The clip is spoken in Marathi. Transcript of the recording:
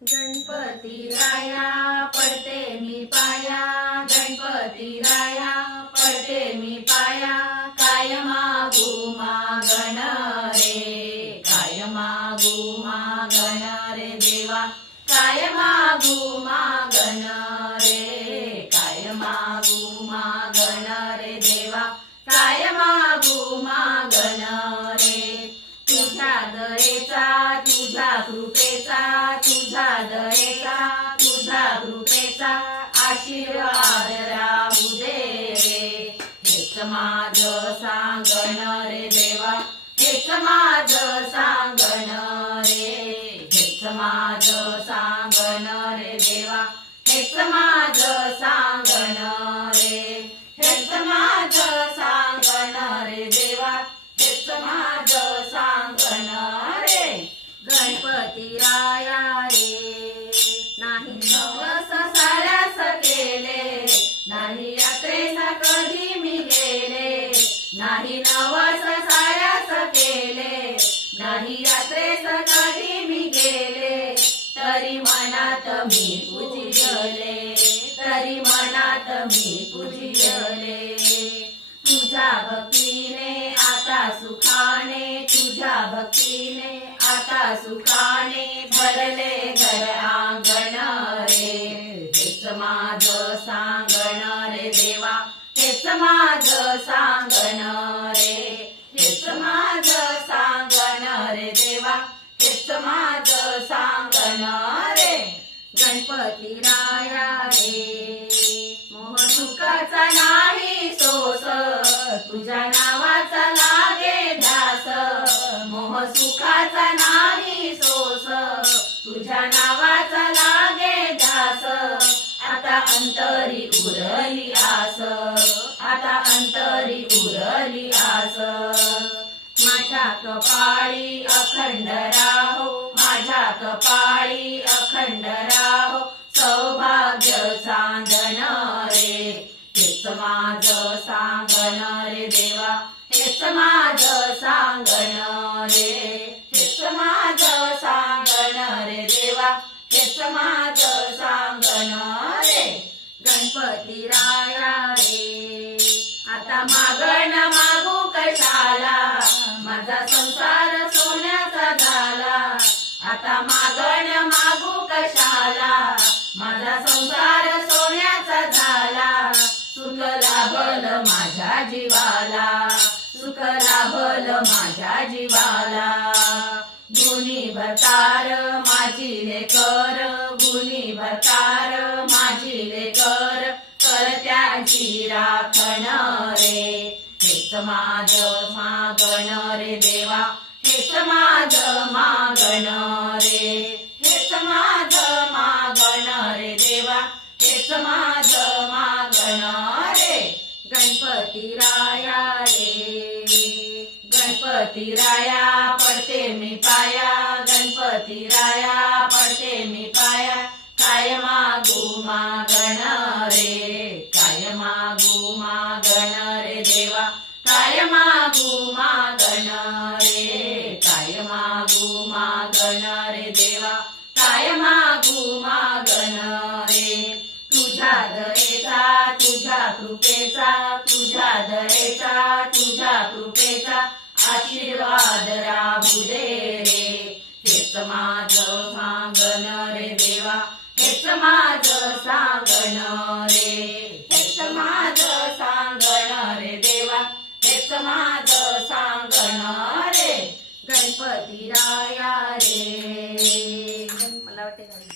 गणपती राया पडते मी पाया, गणपती राया पडते मी पाया, काय मागू मागण रे, काय मागू मागण रे देवा, काय मागू मागण रे, काय मागू मागण रे देवा, काय मागू मागण रे, तुझ्या दयेचा तुझ्या कृपेचा, तुझ्या दयेचा तुझ्या कृपेचा आशीर्वाद राहू दे रे, हेच माझं सांगण रे देवा, हेच माझं सांगण रे, हेच माझं सांगण रे देवा, हेच माझं सांगण रे, हेच माझं सांगण रे देवा, हेच माझं सांगण रे, गणपती राया रे, नाही नवस साऱ्यास केले, नाही यात्रेस कधी मी गेले, नाही नवस साऱ्यास केले, नाही यात्रेस कधी मी गेले, तरी मनात मी पूजिले, तरी मनात मी पूजिले, तुझ्या भक्तीने आता सुखाने, तुझ्या भक्तीने आता सुखाने भरले घर आंगण रे, हेच माझं सांगण रे देवा, हेच माझं सांगण रे, हेच माझं सांगण रे देवा, हेच माझं सांगण रे, गणपती राया रे, मोह सुखाचा नाही सोस, तुझ्या नावाचा लागे ध्यास, मोह सुखाचा नाही सोस, तुझ्या नावाचा लागे ध्यास, आता अंतरी उरली आस, आता अंतरी उरली आस, माझ्या कपाळी अखंड राहो, माझ्या कपाळी अखंड राहो, सौभाग्य चांदण रे, हेच माझं सांगण रे देवा, हेच माझं सांगण रे, हेच माझं सांगण रे देवा, हेच माझं सांगण रे, गणपती राया रे, आता मागण मागू कशाला, माझा संसार सोन्याचा झाला, आता मागण मागू कशाला, माझा संसार सोन्याचा झाला, सुख लाभल माझ्या जीवाला, सुख लाभल माझ्या जीवाला, गुणी भरतार माझी लेकर, गुणी भरतार माझी लेकर, करत्यांची राखण रे, हेच माझं मागण रे देवा, हेच माझं मागण रे, हेच माझं मागण रे देवा, हेच माझं मागण रे, गणपती राया रे, गणपती राया पडते मी पाया, गणपती राया पडते मी पाया, काय मागू मागण रे, काय मागू मागण रे देवा, काय मागू मागण रे, काय मागू मागण रे देवा, काय मागू मागण रे, तुझ्या दयेचा तुझ्या कृपेचा, तुझ्या दयेचा तुझ्या कृपेचा आशीर्वाद राहू दे रे, हेच माझं सांगण रे देवा, हेच माझं सांगण रे, हेच माझं सांगण रे देवा, हेच माझं सांगण रे, गणपती राया रे, मला वाटते